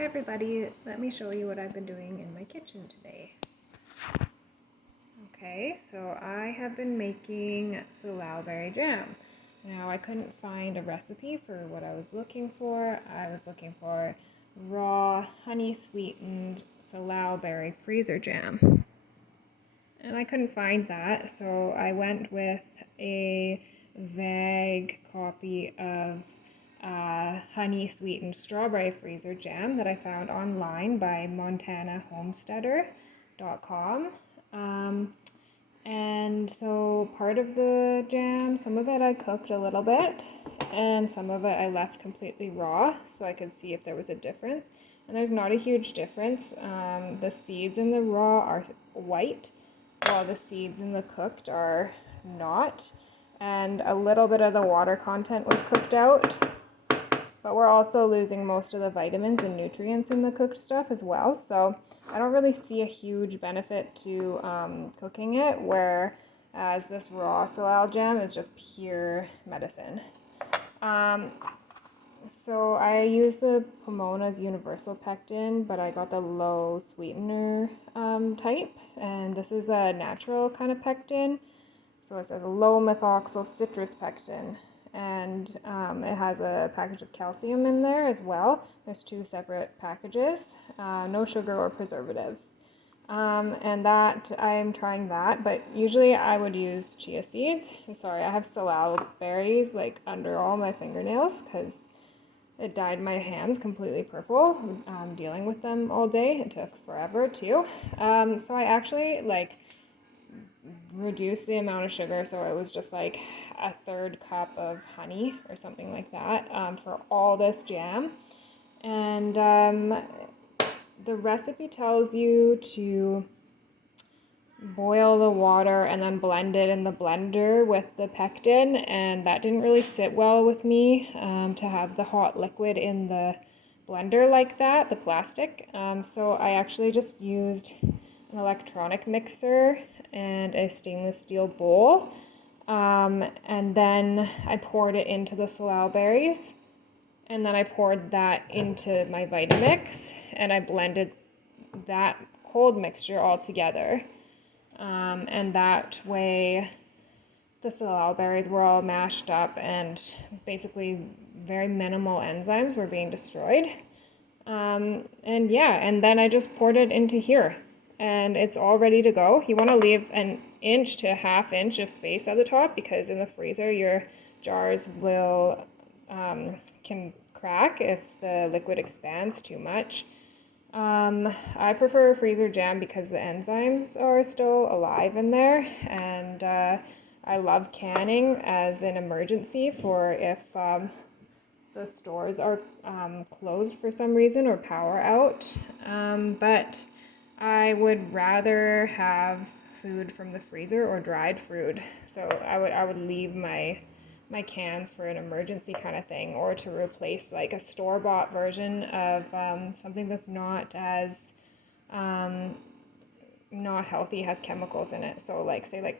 Hi everybody, let me show you what I've been doing in my kitchen today. Okay, so I have been making salal jam. Now I couldn't find a recipe for what I was looking for. I was looking for raw honey sweetened salal berry freezer jam. And I couldn't find that, so I went with a vague copy of honey sweetened strawberry freezer jam that I found online by montanahomesteader.com. And so part of the jam, some of it I cooked a little bit, and some of it I left completely raw so I could see if there was a difference. And there's not a huge difference. The seeds in the raw are white, while the seeds in the cooked are not. And a little bit of the water content was cooked out. But we're also losing most of the vitamins and nutrients in the cooked stuff as well. So I don't really see a huge benefit to cooking it, whereas this raw salal jam is just pure medicine. So I use the Pomona's universal pectin, but I got the low sweetener type. And this is a natural kind of pectin. So it says low methoxyl citrus pectin. And it has a package of calcium in there as well. There's two separate packages, no sugar or preservatives. And that, I'm trying that, but usually I would use chia seeds. And sorry, I have salal berries like under all my fingernails because it dyed my hands completely purple dealing with them all day. It took forever too. So I actually reduce the amount of sugar, so it was just like a third cup of honey or something like that for all this jam. And the recipe tells you to boil the water and then blend it in the blender with the pectin, and that didn't really sit well with me to have the hot liquid in the blender like that, the plastic. So I actually just used an electronic mixer and a stainless steel bowl, and then I poured it into the salal berries, and then I poured that into my Vitamix, and I blended that cold mixture all together, and that way the salal berries were all mashed up and basically very minimal enzymes were being destroyed. And then I just poured it into here, and it's all ready to go. You want to leave an inch to a half inch of space at the top because in the freezer your jars will can crack if the liquid expands too much. I prefer freezer jam because the enzymes are still alive in there, and I love canning as an emergency for if the stores are closed for some reason or power out. But I would rather have food from the freezer or dried food. So I would leave my cans for an emergency kind of thing, or to replace like a store-bought version of something that's not as not healthy, has chemicals in it. So like say like